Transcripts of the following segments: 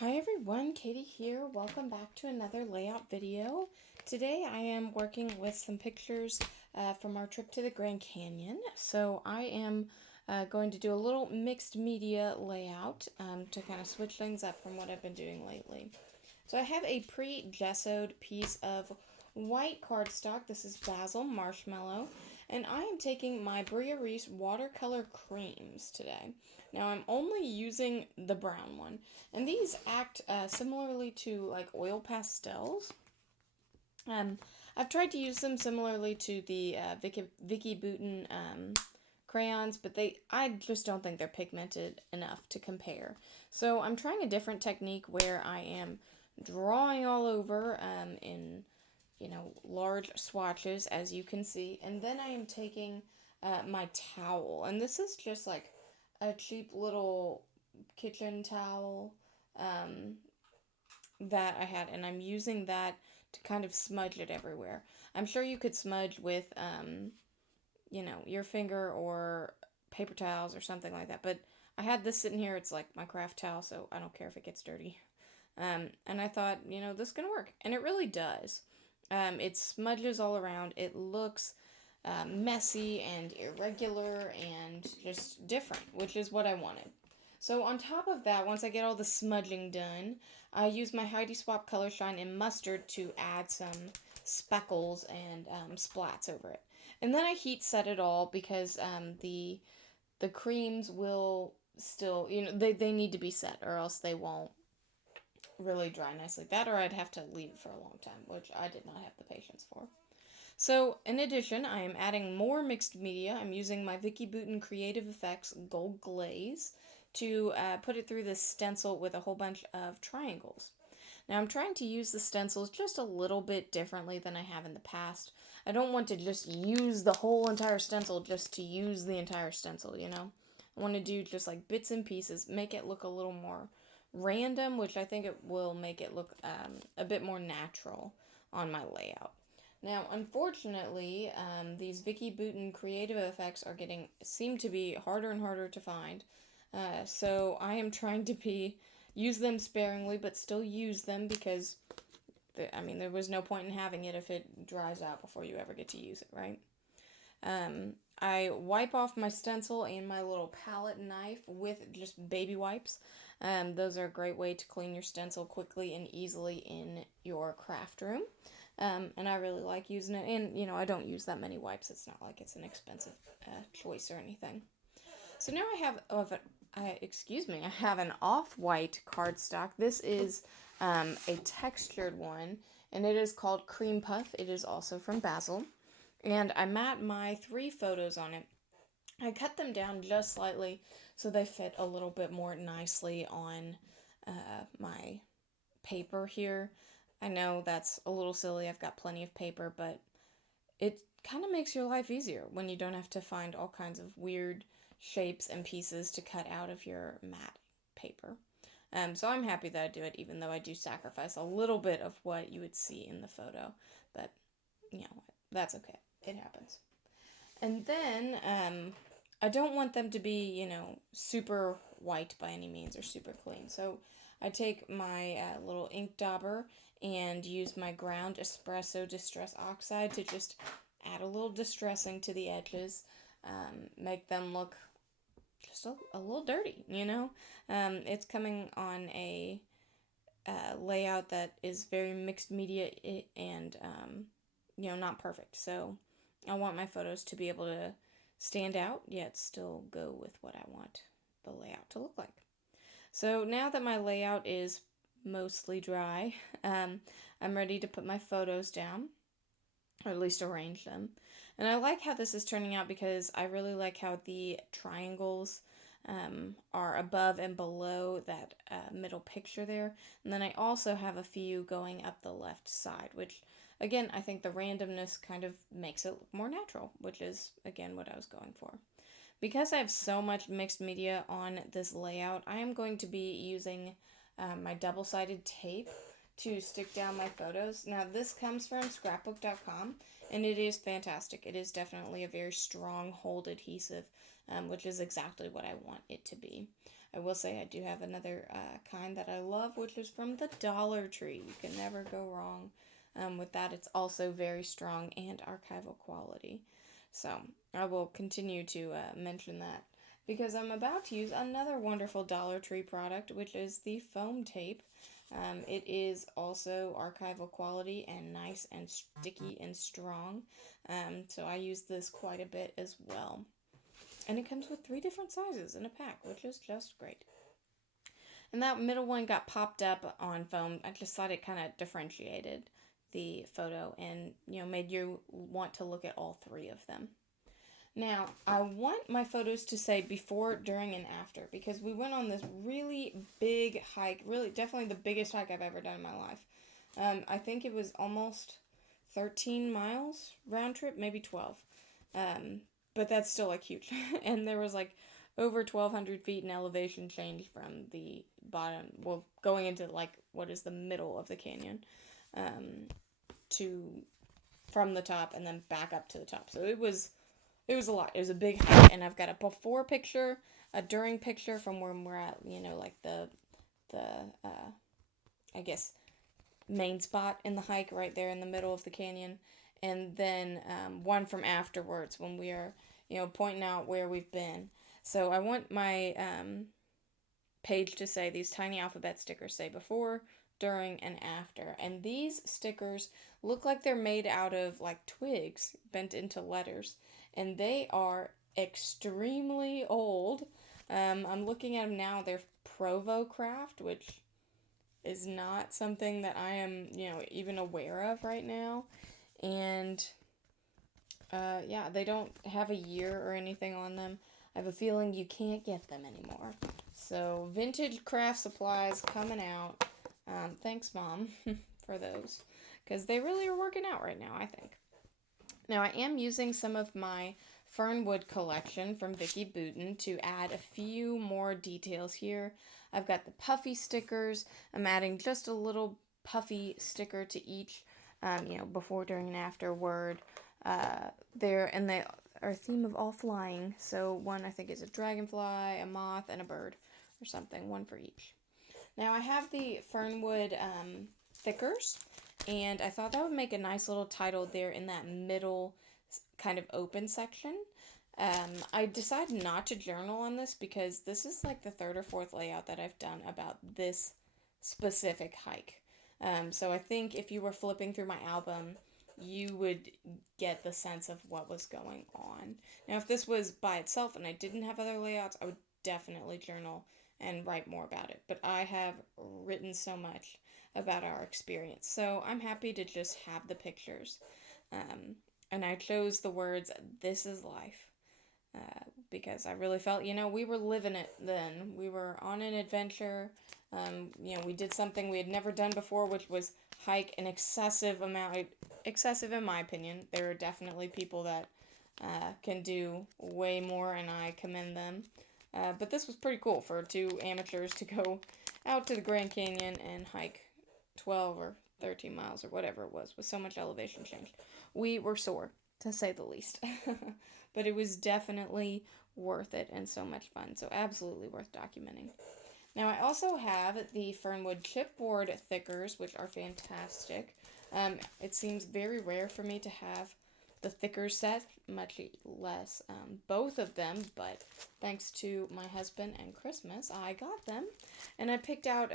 Hi everyone, Katie here. Welcome back to another layout video. Today I am working with some pictures from our trip to the Grand Canyon. So I am going to do a little mixed media layout to kind of switch things up from what I've been doing lately. So I have a pre-gessoed piece of white cardstock. This is Basil Marshmallow. And I am taking my Bria Reese watercolor creams today. Now I'm only using the brown one. And these act similarly to like oil pastels. I've tried to use them similarly to the Vicki Boutin crayons, but I just don't think they're pigmented enough to compare. So I'm trying a different technique where I am drawing all over in large swatches, as you can see, and then I am taking my towel, and this is just like a cheap little kitchen towel that I had, and I'm using that to kind of smudge it everywhere. I'm sure you could smudge with your finger or paper towels or something like that, but I had this sitting here. It's like my craft towel, so I don't care if it gets dirty. And I thought, this is gonna work, and it really does. It smudges all around. It looks messy and irregular and just different, which is what I wanted. So on top of that, once I get all the smudging done, I use my Heidi Swap Color Shine in Mustard to add some speckles and splats over it. And then I heat set it all because the creams will still, they need to be set or else they won't really dry nice like that, or I'd have to leave it for a long time, which I did not have the patience for. So, in addition, I am adding more mixed media. I'm using my Vicki Boutin Creative Effects Gold Glaze to put it through this stencil with a whole bunch of triangles. Now, I'm trying to use the stencils just a little bit differently than I have in the past. I don't want to just use the whole entire stencil just to use the entire stencil, I want to do just like bits and pieces, make it look a little more random, which I think it will make it look a bit more natural on my layout. Now, unfortunately, these Vicki Boutin creative effects seem to be harder and harder to find. So I am trying to use them sparingly, but still use them because, there was no point in having it if it dries out before you ever get to use it, right? I wipe off my stencil and my little palette knife with just baby wipes. Those are a great way to clean your stencil quickly and easily in your craft room. And I really like using it. And, I don't use that many wipes. It's not like it's an expensive choice or anything. So now I have an off-white cardstock. This is a textured one, and it is called Cream Puff. It is also from Basil. And I mat my 3 photos on it. I cut them down just slightly so they fit a little bit more nicely on my paper here. I know that's a little silly. I've got plenty of paper, but it kind of makes your life easier when you don't have to find all kinds of weird shapes and pieces to cut out of your matte paper. So I'm happy that I do it, even though I do sacrifice a little bit of what you would see in the photo. But, that's okay. It happens. And then, I don't want them to be, super white by any means or super clean. So I take my little ink dauber and use my ground espresso distress oxide to just add a little distressing to the edges, make them look just a little dirty, It's coming on a layout that is very mixed media and, not perfect. So I want my photos to be able to stand out, yet still go with what I want the layout to look like. So now that my layout is mostly dry, I'm ready to put my photos down, or at least arrange them. And I like how this is turning out because I really like how the triangles are above and below that middle picture there. And then I also have a few going up the left side, which, again, I think the randomness kind of makes it look more natural, which is, again, what I was going for. Because I have so much mixed media on this layout, I am going to be using my double-sided tape to stick down my photos. Now, this comes from Scrapbook.com, and it is fantastic. It is definitely a very strong hold adhesive, which is exactly what I want it to be. I will say I do have another kind that I love, which is from the Dollar Tree. You can never go wrong with that. It's also very strong and archival quality. So I will continue to mention that because I'm about to use another wonderful Dollar Tree product, which is the foam tape. It is also archival quality and nice and sticky and strong. So I use this quite a bit as well. And it comes with 3 different sizes in a pack, which is just great. And that middle one got popped up on foam. I just thought it kind of differentiated the photo and, made you want to look at all 3 of them. Now, I want my photos to say before, during, and after because we went on this really big hike, really definitely the biggest hike I've ever done in my life. I think it was almost 13 miles round trip, maybe 12. But that's still like huge. And there was like over 1,200 feet in elevation change from the bottom, well, going into like what is the middle of the canyon, from the top and then back up to the top. So it was a lot. It was a big hike, and I've got a before picture, a during picture from where we're at, like the I guess main spot in the hike right there in the middle of the canyon, and then one from afterwards when we are, pointing out where we've been. So I want my page to say, these tiny alphabet stickers say before, during, and after. And these stickers look like they're made out of like twigs bent into letters. And they are extremely old. I'm looking at them now. They're Provo craft, which is not something that I am, even aware of right now. And they don't have a year or anything on them. I have a feeling you can't get them anymore. So vintage craft supplies coming out. Thanks, Mom, for those. Because they really are working out right now, I think. Now, I am using some of my Fernwood collection from Vicki Boutin to add a few more details here. I've got the puffy stickers. I'm adding just a little puffy sticker to each, before, during, and after word there. And they are a theme of all flying. So one, I think, is a dragonfly, a moth, and a bird or something. One for each. Now, I have the Fernwood thickers, and I thought that would make a nice little title there in that middle kind of open section. I decided not to journal on this because this is like the 3rd or 4th layout that I've done about this specific hike. So I think if you were flipping through my album, you would get the sense of what was going on. Now, if this was by itself and I didn't have other layouts, I would definitely journal and write more about it. But I have written so much about our experience, so I'm happy to just have the pictures. And I chose the words, "This is life," because I really felt, we were living it then. We were on an adventure. We did something we had never done before, which was hike an excessive amount. Excessive in my opinion. There are definitely people that can do way more, and I commend them. But this was pretty cool for 2 amateurs to go out to the Grand Canyon and hike 12 or 13 miles or whatever it was with so much elevation change. We were sore, to say the least. But it was definitely worth it and so much fun. So absolutely worth documenting. Now, I also have the Fernwood Chipboard thickers, which are fantastic. It seems very rare for me to have the thicker set, much less both of them, but thanks to my husband and Christmas, I got them. And I picked out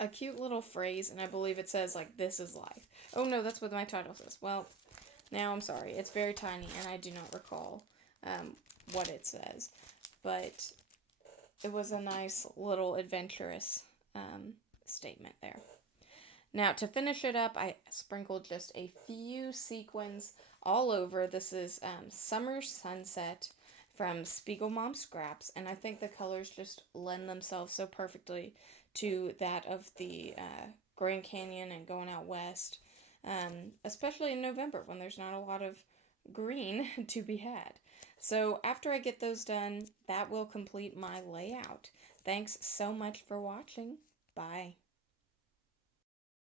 a cute little phrase, and I believe it says, like, "This is life." Oh, no, that's what my title says. Well, now I'm sorry. It's very tiny, and I do not recall what it says. But it was a nice little adventurous statement there. Now, to finish it up, I sprinkled just a few sequins all over. This is Summer Sunset from Spiegel Mom Scraps, and I think the colors just lend themselves so perfectly to that of the Grand Canyon and going out west, especially in November when there's not a lot of green to be had. So after I get those done, that will complete my layout. Thanks so much for watching. Bye.